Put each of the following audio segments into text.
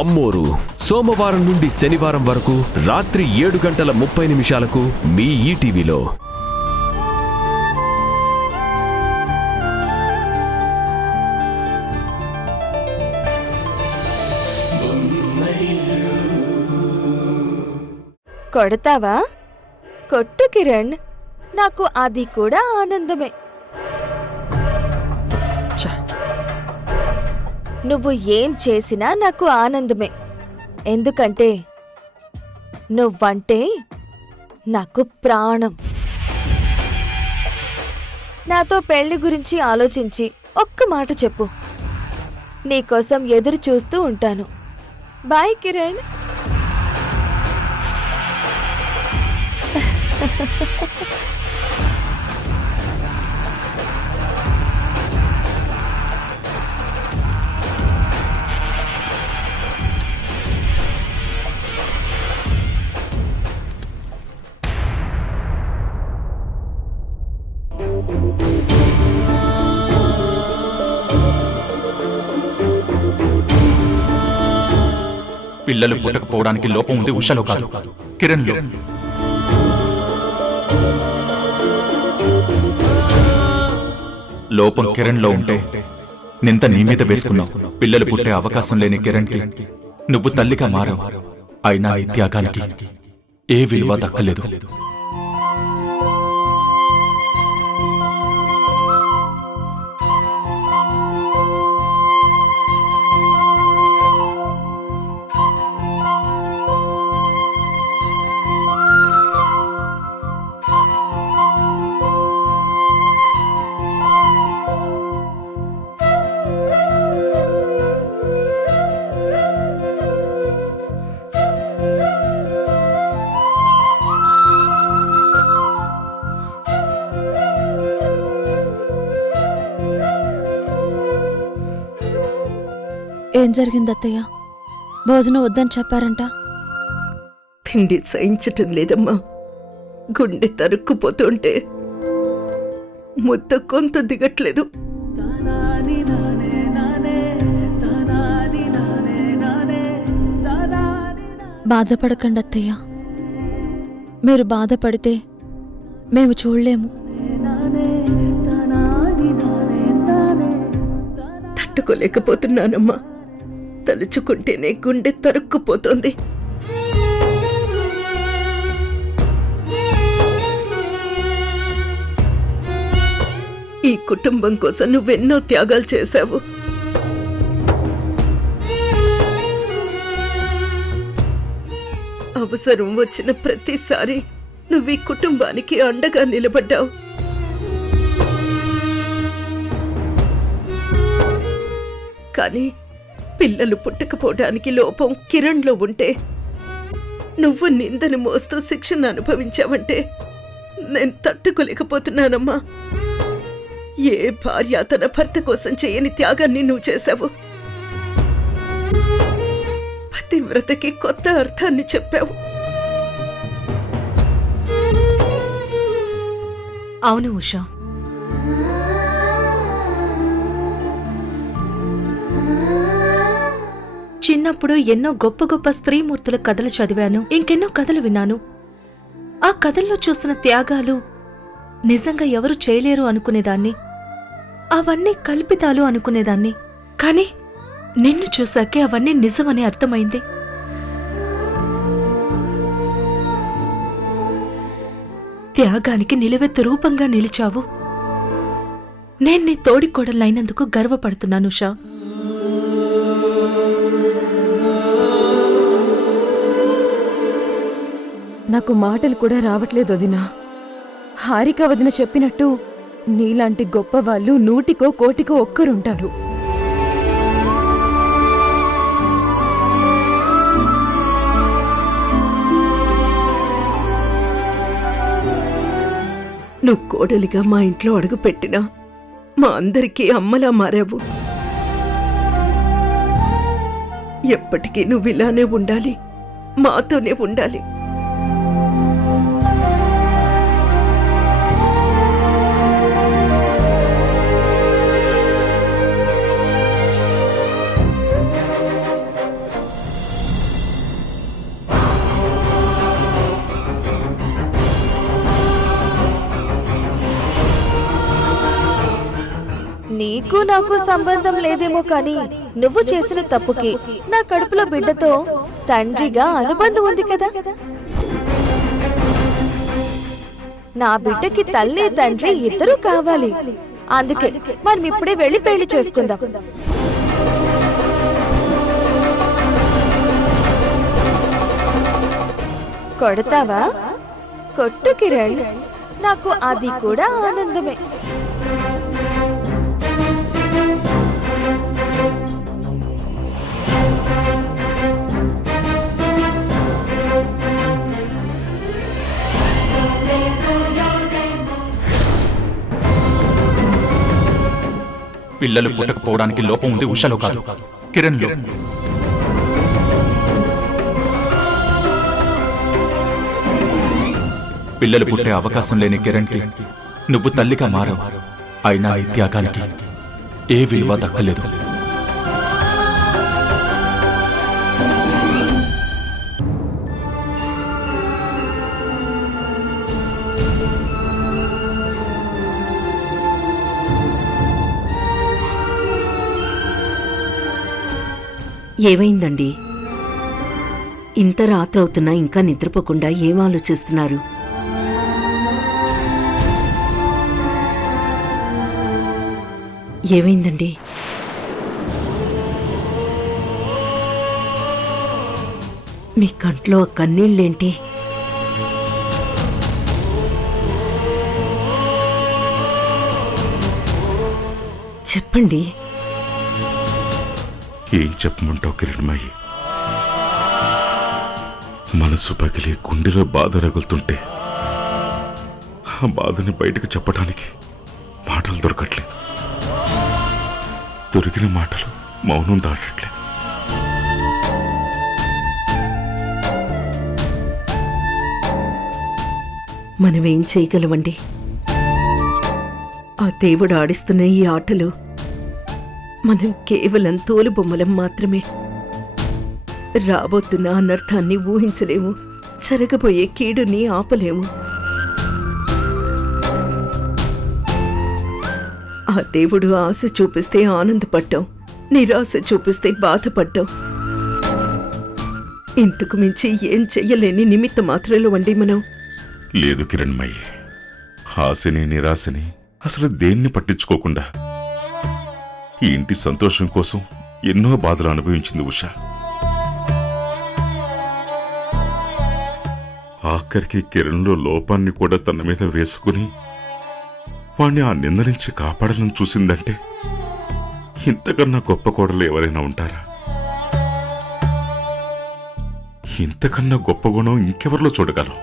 అమ్మోరు సోమవారం నుండి శనివారం వరకు రాత్రి 7:30 మీ ఈటీవీలో. కొడతావా? కొట్టు కిరణ్, నాకు అది కూడా ఆనందమే. నువ్వు ఏం చేసినా నాకు ఆనందమే, ఎందుకంటే నువ్వంటే నాకు ప్రాణం. నాతో పెళ్లి గురించి ఆలోచించి ఒక్క మాట చెప్పు, నీకోసం ఎదురు చూస్తూ ఉంటాను. బాయ్ కిరణ్. పిల్లలు పుట్టకపోవడానికి లోపం ఉంది ఉషలో కాదు, కిరణ్లో. లోపం కిరణ్లో ఉంటే నింత నీ మీద వేసుకున్నావు. పిల్లలు పుట్టే అవకాశం లేని కిరణ్కి నువ్వు తల్లిగా మారావు. అయినా నీ త్యాగానికి ఏ విలువ దక్కలేదు. ఏం జరిగింది అత్తయ్య? భోజనం వద్దని చెప్పారంట. తిండి సహించటం లేదమ్మా. గుండె తరుక్కుపోతుంటే ముద్ద కొంత దిగట్లేదు. బాధపడకండి అత్తయ్య, మీరు బాధపడితే మేము చూడలేము. తట్టుకోలేకపోతున్నానమ్మా. తలుచుకుంటేనే గుండె తరుక్కుపోతుంది. ఈ కుటుంబం కోసం నువ్వెన్నో త్యాగాలు చేశావు. అవసరం వచ్చిన ప్రతిసారి నువ్వు ఈ కుటుంబానికి అండగా నిలబడ్డావు. కానీ పిల్లలు పుట్టకపోవడానికి లోపం కిరణ్లో ఉంటే నువ్వు నిందను మోస్తూ శిక్షను అనుభవించావంటే నేను తట్టుకోలేకపోతున్నానమ్మా. ఏ భార్య తన భర్త కోసం చేయని త్యాగాన్ని నువ్వు చేశావు. పతివ్రతకి కొత్త అర్థాన్ని చెప్పావు. అవును ఉషా, చిన్నప్పుడు ఎన్నో గొప్ప గొప్ప స్త్రీమూర్తుల కథలు చదివాను, ఇంకెన్నో కథలు విన్నాను. ఆ కథల్లో చూసిన త్యాగాలు నిజంగా ఎవరు చేయలేరు అనుకునేదాన్ని. అవన్నీ కల్పితాలు అనుకునేదాన్ని. కాని నిన్ను చూశాకే అవన్నీ నిజమని అర్థమైంది. త్యాగానికి నిలువెత్తు రూపంగా నిలిచావు. నేను నీ తోడికోడలైనందుకు గర్వపడుతున్నాను ఉషా. నాకు మాటలు కూడా రావట్లేదు వదినా. హారిక వదిన చెప్పినట్టు నీలాంటి గొప్పవాళ్ళు 100కో 1,00,000కో ఒక్కరుంటారు. నువ్వు కోడలిగా మా ఇంట్లో అడుగుపెట్టినా మా అందరికీ అమ్మలా మారావు. ఎప్పటికీ నువ్వు ఇలానే ఉండాలి, మాతోనే ఉండాలి. నీకు నాకు సంబంధం లేదేమో కానీ నువ్వు చేసిన తప్పుకి నా కడుపులో బిడ్డతో తండ్రిగా అనుబంధం ఉంది కదా. నా బిడ్డకి తల్లి తండ్రి ఇద్దరూ కావాలి. అందుకే మనం ఇప్పుడే వెళ్ళి పెళ్లి చేసుకుందాం. కొడతావా? కొట్టు కిరణ్, నాకు అది కూడా ఆనందమే. పిల్లలు పుట్టకపోవడానికి లోపం ఉంది ఉషలో కాదు, కిరణ్లో. పిల్లలు పుట్టే అవకాశం లేని కిరణ్కి నువ్వు తల్లిగా మారావు. అయినా ఈ త్యాగానికి ఏ విలువ దక్కలేదు. ఏమైందండి? ఇంత రాత్రవుతున్నా ఇంకా నిద్రపోకుండా ఏం ఆలోచిస్తున్నారు? ఏమైందండి? మీ కంట్లో ఆ కన్నీళ్ళేంటి? చెప్పండి. ఏం చెప్పమంటావు కిరణ్మయ్యి? మనసు పగిలి గుండెలో బాధ రగులుతుంటే ఆ బాధని బయటకు చెప్పడానికి మాటలు దొరకట్లేదు. దొరికిన మాటలు మౌనం దాటట్లేదు. మనమేం చేయగలమండి? ఆ దేవుడు ఆడిస్తున్న ఈ ఆటలో మనం కేవలం తోలుబొమ్మలం మాత్రమే. రాబోతున్న అనర్థాన్ని ఊహించలేము, జరగబోయే కీడుని ఆపలేము. ఆ దేవుడు ఆశ చూపిస్తే ఆనందపడ్డాం, నిరాశ చూపిస్తే బాధపడ్డాం. ఇంతకు మించి ఏం చెయ్యలేని నిమిత్త మాత్రలో వండి మనం. లేదు కిరణ్మయ్యి, ఆశని నిరాశని అసలు దేన్ని పట్టించుకోకుండా ఈ ఇంటి సంతోషం కోసం ఎన్నో బాధలు అనుభవించింది ఉష. ఆఖరికి కిరణ్లో లోపాన్ని కూడా తన మీద వేసుకుని వాణ్ణి ఆ నింద నుంచి కాపాడాలని చూసిందంటే ఇంతకన్నా గొప్ప కోడలు ఎవరైనా ఉంటారా? ఇంతకన్నా గొప్ప గుణం ఇంకెవరిలో చూడగలం?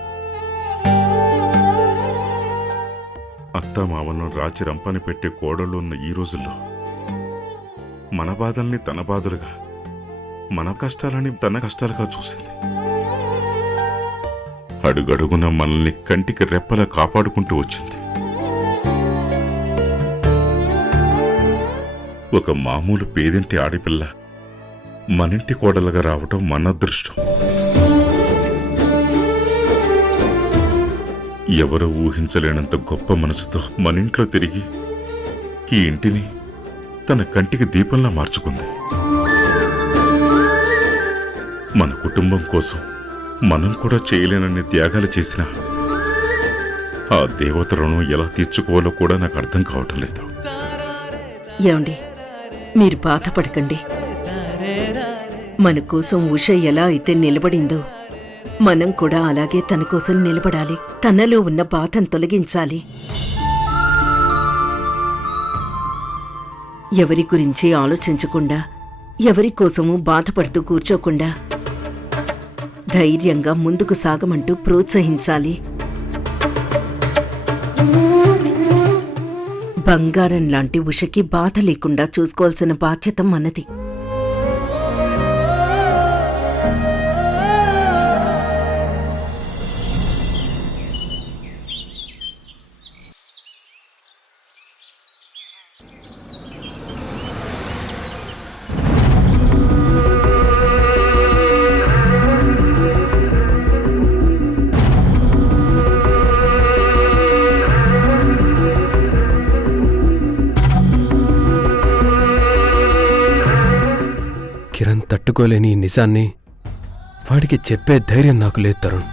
అత్తామామను రాచి రంపాని పెట్టే కోడళ్ళు ఉన్న ఈ రోజుల్లో మన బాధల్ని తన బాధలుగా, మన కష్టాలని తన కష్టాలుగా చూసింది. అడుగడుగున మనల్ని కంటికి రెప్పలా కాపాడుకుంటూ వచ్చింది. ఒక మామూలు పేదింటి ఆడపిల్ల మనింటి కోడలుగా రావటం మన అదృష్టం. ఎవరో ఊహించలేనంత గొప్ప మనసుతో మనింట్లో తిరిగి ఈ ఇంటిని తన కంటికి దీపంలా మార్చుకుంది. మన కుటుంబం కోసం మనం కూడా చేయలేనన్ని త్యాగాలు చేసిన ఆ దేవత రుణం ఎలా తీర్చుకోవాలో కూడా నాకు అర్థం కావటం లేదు. ఏమండి, మీరు బాధపడకండి. మన కోసం ఉష ఎలా అయితే నిలబడిందో మనం కూడా అలాగే తన కోసం నిలబడాలి. తనలో ఉన్న బాధను తొలగించాలి. ఎవరి గురించి ఆలోచించకుండా, ఎవరి కోసమూ బాధపడుతూ కూర్చోకుండా ధైర్యంగా ముందుకు సాగమంటూ ప్రోత్సహించాలి. బంగారం లాంటి ఉషకి బాధ లేకుండా చూసుకోవాల్సిన బాధ్యత మనది. తట్టుకోలేని ఈ నిజాన్ని వాడికి చెప్పే ధైర్యం నాకు లేదు తరుణ్.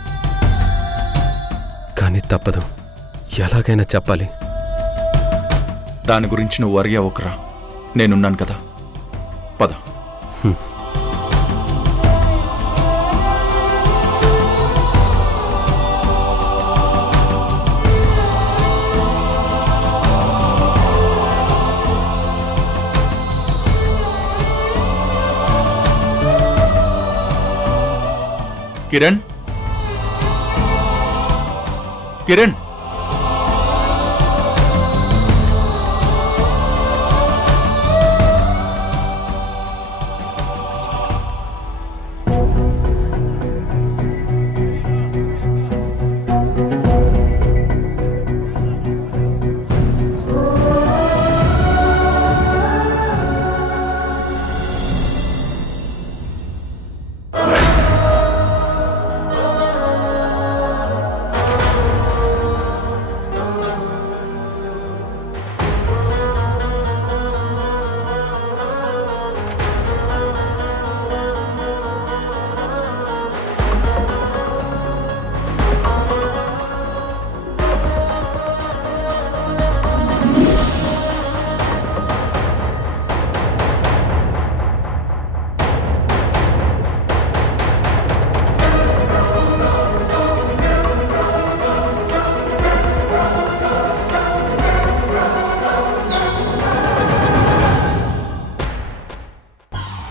కానీ తప్పదు, ఎలాగైనా చెప్పాలి. దాని గురించి నువ్వు వరి అవ్వకురా, నేనున్నాను కదా. పద. కిరణ్, కిరణ్,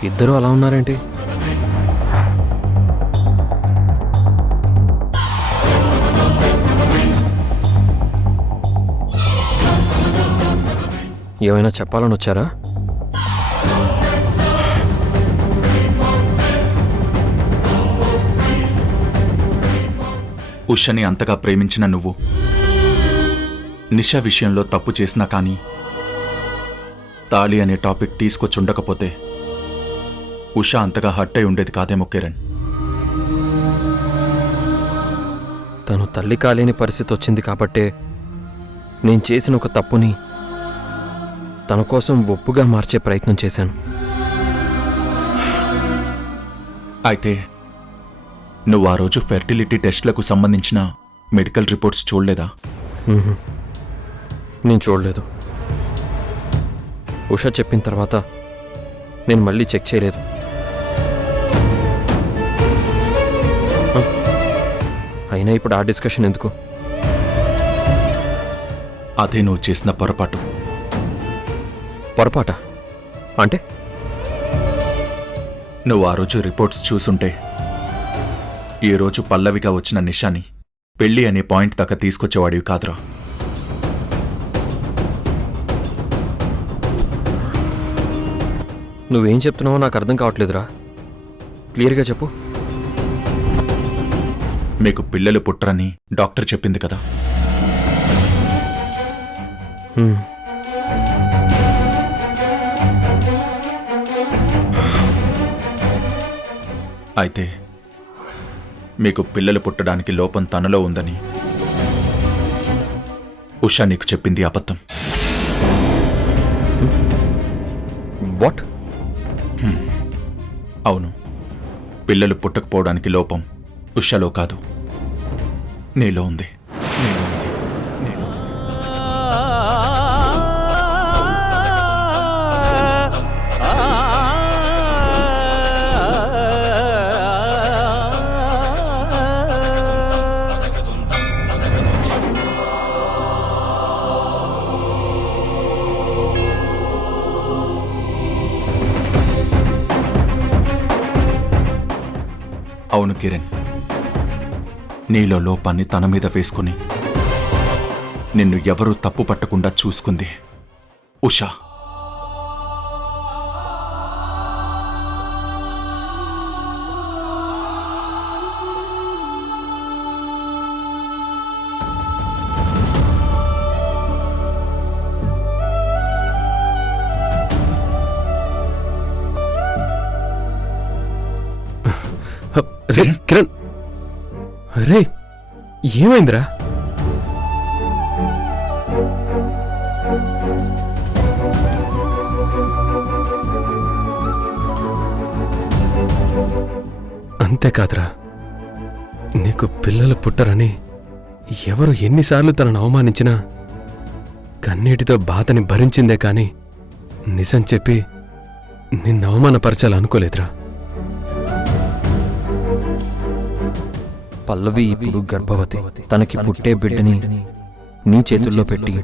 ఇద్దరూ అలా ఉన్నారేంటి? ఏమైనా చెప్పాలని వచ్చారా? ఉషని అంతగా ప్రేమించిన నువ్వు నిషా విషయంలో తప్పు చేసినా కానీ తాళి అనే టాపిక్ తీసుకొచ్చుండకపోతే ఉషా అంతగా హర్ట్ అయి ఉండేది కాదేమో కిరణ్. తను తల్లి కాలేని పరిస్థితి వచ్చింది కాబట్టే నేను చేసిన ఒక తప్పుని తన కోసం ఒప్పుగా మార్చే ప్రయత్నం చేశాను. అయితే నువ్వు ఆ రోజు ఫెర్టిలిటీ టెస్ట్లకు సంబంధించిన మెడికల్ రిపోర్ట్స్ చూడలేదా? నేను చూడలేదు. ఉషా చెప్పిన తర్వాత నేను మళ్ళీ చెక్ చేయలేదు. అయినా ఇప్పుడు ఆ డిస్కషన్ ఎందుకు? అదే నువ్వు చేసిన పొరపాటు. పొరపాట అంటే? నువ్వు ఆ రోజు రిపోర్ట్స్ చూసుంటే ఈరోజు పల్లవిగా వచ్చిన నిషాని పెళ్లి అనే పాయింట్ దాకా తీసుకొచ్చేవాడివి కాదురా. నువ్వేం చెప్తున్నావో నాకు అర్థం కావట్లేదురా. క్లియర్గా చెప్పు. మీకు పిల్లలు పుట్టరని డాక్టర్ చెప్పింది కదా. అయితే మీకు పిల్లలు పుట్టడానికి లోపం తనలో ఉందని ఉషా నీకు చెప్పింది అబద్ధం. వాట్? అవును, పిల్లలు పుట్టకపోవడానికి లోపం ఉషాలో కాదు, నీలో ఉంది. అవును కిరణ్, నీలో లోపాన్ని తన మీద వేసుకుని నిన్ను ఎవరూ తప్పు పట్టకుండా చూసుకుంది ఉషా. రే కిరణ్, రే ఏమైందిరా? అంతేకాదురా, నీకు పిల్లలు పుట్టరని ఎవరు ఎన్నిసార్లు తనను అవమానించినా కన్నీటితో బాధని భరించిందే కాని నిజం చెప్పి నిన్ను అవమానపరచాలనుకోలేదురా. పల్లవి ఇప్పుడు గర్భవతి. తనకి పుట్టే బిడ్డని నీ చేతుల్లో పెట్టి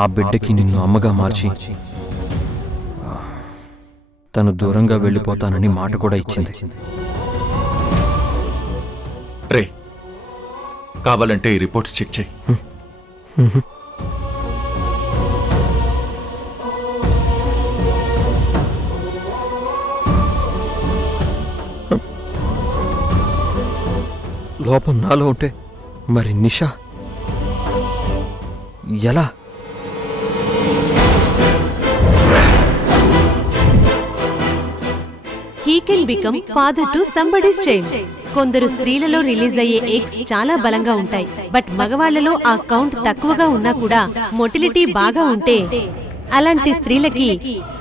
ఆ బిడ్డకి నిన్ను అమ్మగా మార్చి తను దూరంగా వెళ్ళిపోతానని మాట కూడా ఇచ్చింది. రే, కావాలంటే ఈ రిపోర్ట్స్ చెక్ చేయి. లోపం నాలో ఉంటే మరి నిషా ఎలా? He can become father to somebody's child. కొందరు స్త్రీలలో రిలీజ్ అయ్యే ఎగ్స్ చాలా బలంగా ఉంటాయి. బట్ మగవాళ్లలో ఆ కౌంట్ తక్కువగా ఉన్నా కూడా మొటిలిటీ బాగా ఉంటే అలాంటి స్త్రీలకి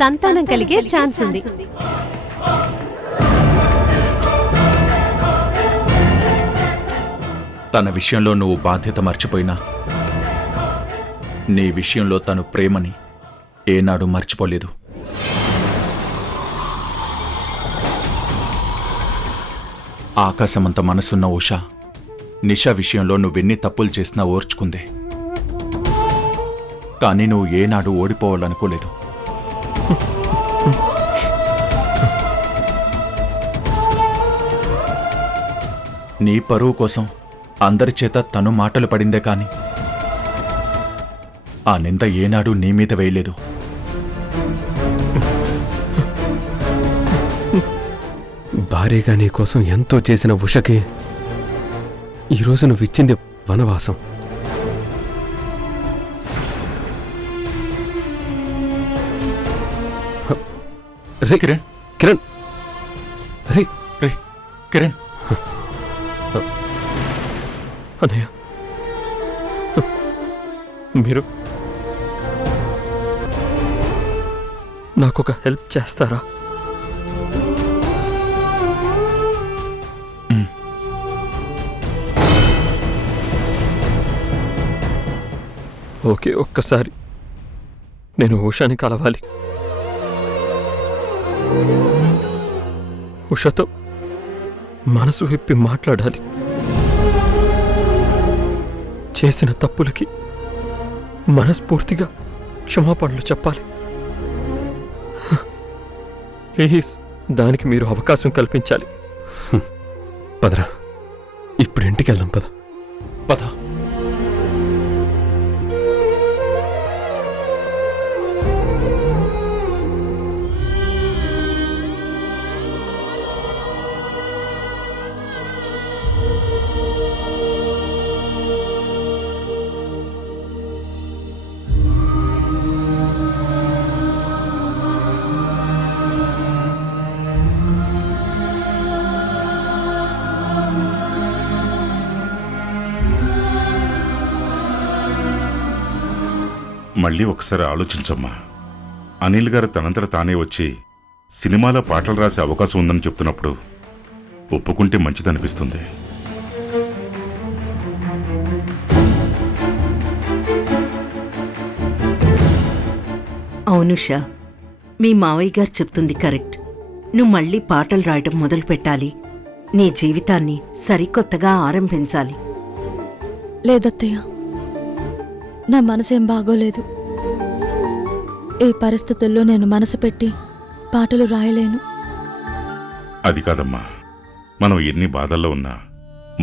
సంతానం కలిగే ఛాన్స్ ఉంది. తన విషయంలో నువ్వు బాధ్యత మర్చిపోయినా నీ విషయంలో తను ప్రేమని ఏనాడు మర్చిపోలేదు. ఆకాశమంత మనసున్న ఉషా నిషా విషయంలో నువ్వెన్ని తప్పులు చేసినా ఓర్చుకుందే. కానీ నువ్వు ఏనాడు ఓడిపోవాలనుకోలేదు. నీ పరువు కోసం అందరి చేత తను మాటలు పడిందే కాని ఆ నింద ఏనాడు నీ మీద వేయలేదు. భార్యగా నీ కోసం ఎంతో చేసిన ఉషకి ఈరోజు నువ్విచ్చింది వనవాసం. రే కిరణ్, కిరణ్, రే రే కిరణ్, అన్నయ్య, మీరు నాకొక హెల్ప్ చేస్తారా? ఓకే, ఒక్కసారి నేను ఉషాని కలవాలి. ఉషతో మనసు విప్పి మాట్లాడాలి. చేసిన తప్పులకి మనస్ఫూర్తిగా క్షమాపణలు చెప్పాలి. ప్లీజ్, దానికి మీరు అవకాశం కల్పించాలి. పదరా, ఇప్పుడు ఇంటికి వెళ్దాం. పద పద. మళ్ళీ ఒకసారి ఆలోచించమ్మా. అనిల్ గారు తనంతట తానే వచ్చి సినిమాలో పాటలు రాసే అవకాశం ఉందని చెప్తున్నప్పుడు ఒప్పుకుంటే మంచిదనిపిస్తుంది. అవునుషా, మీ మావయ్య గారు చెప్తుంది కరెక్ట్. నువ్వు మళ్ళీ పాటలు రాయటం మొదలు పెట్టాలి. నీ జీవితాన్ని సరికొత్తగా ఆరంభించాలి. లేదత్తయ్య, నా మనసేం బాగోలేదు. ఈ పరిస్థితుల్లో నేను మనసు పెట్టి పాటలు రాయలేను. అది కాదమ్మా, మనం ఎన్ని బాధల్లో ఉన్నా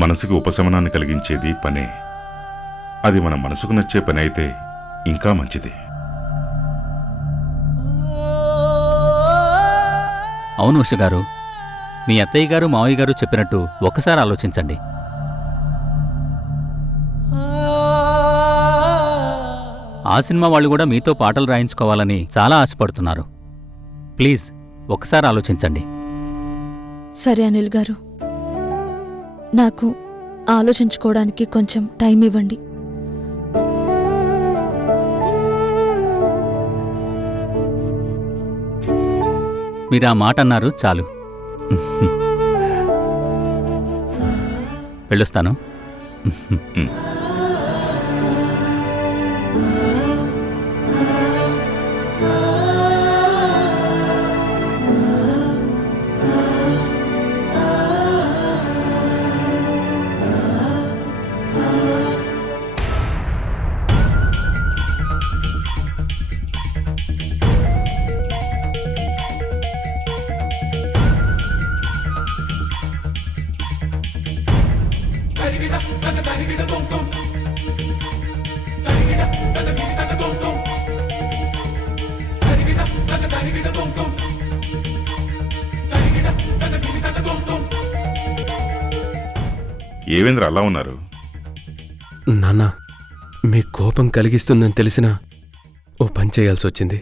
మనసుకి ఉపశమనాన్ని కలిగించేది పనే. అది మన మనసుకు నచ్చే పని అయితే ఇంకా మంచిది. అవును ఉష గారు, మీ అత్తయ్య గారు మావయ్య గారు చెప్పినట్టు ఒక్కసారి ఆలోచించండి. ఆ సినిమా వాళ్ళు కూడా మీతో పాటలు రాయించుకోవాలని చాలా ఆశపడుతున్నారు. ప్లీజ్ ఒక్కసారి ఆలోచించండి. సరే అనిల్ గారు, నాకు ఆలోచించుకోవడానికి కొంచెం టైం ఇవ్వండి. మీరు ఆ మాట అన్నారు చాలు. వెళ్ళొస్తాను. ఏవేంద్ర అలా ఉన్నారు? నాన్న, మీ కోపం కలిగిస్తుందని తెలిసినా ఓ పని చేయాల్సి వచ్చింది.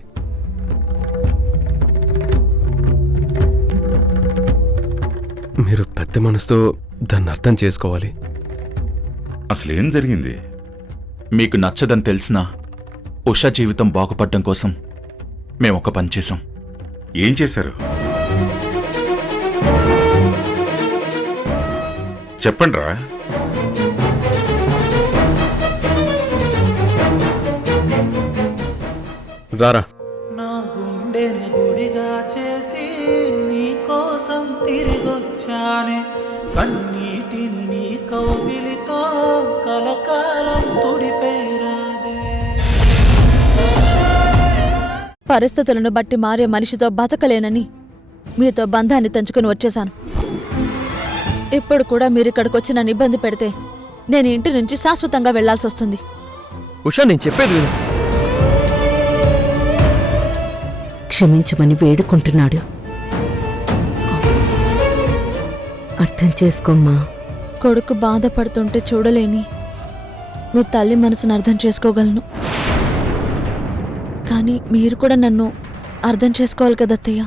మీరు పెద్ద మనసుతో దాన్ని అర్థం చేసుకోవాలి. అసలేం జరిగింది? మీకు నచ్చదని తెలిసినా ఉషా జీవితం బాగుపడడం కోసం మేము ఒక పని చేశాం. ఏం చేశారు? చెప్పండ్రా. రారా. నా గుండెని గుడిగా చేసి నీ కోసం తిరిగొచ్చానే, కన్నీటిని నీ కౌగిలితో కలకాలం తుడిపేరాదే. పరిస్థితులను బట్టి మారే మనిషితో బతకలేనని మీతో బంధాన్ని తెంచుకుని వచ్చేశాను. ఇప్పుడు కూడా మీరిక్కడికొచ్చి నన్ను ఇబ్బంది పెడితే నేను ఇంటి నుంచి శాశ్వతంగా వెళ్లాల్సి వస్తుంది. ఉషా, నేను చెప్పేది విను. క్షమించమని వేడుకుంటున్నాడు. అర్థం చేసుకోమ్మా. కొడుకు బాధపడుతుంటే చూడలేని మీ తల్లి మనసును అర్థం చేసుకోగలను. కానీ మీరు కూడా నన్ను అర్థం చేసుకోవాలి కదా అత్తయ్య.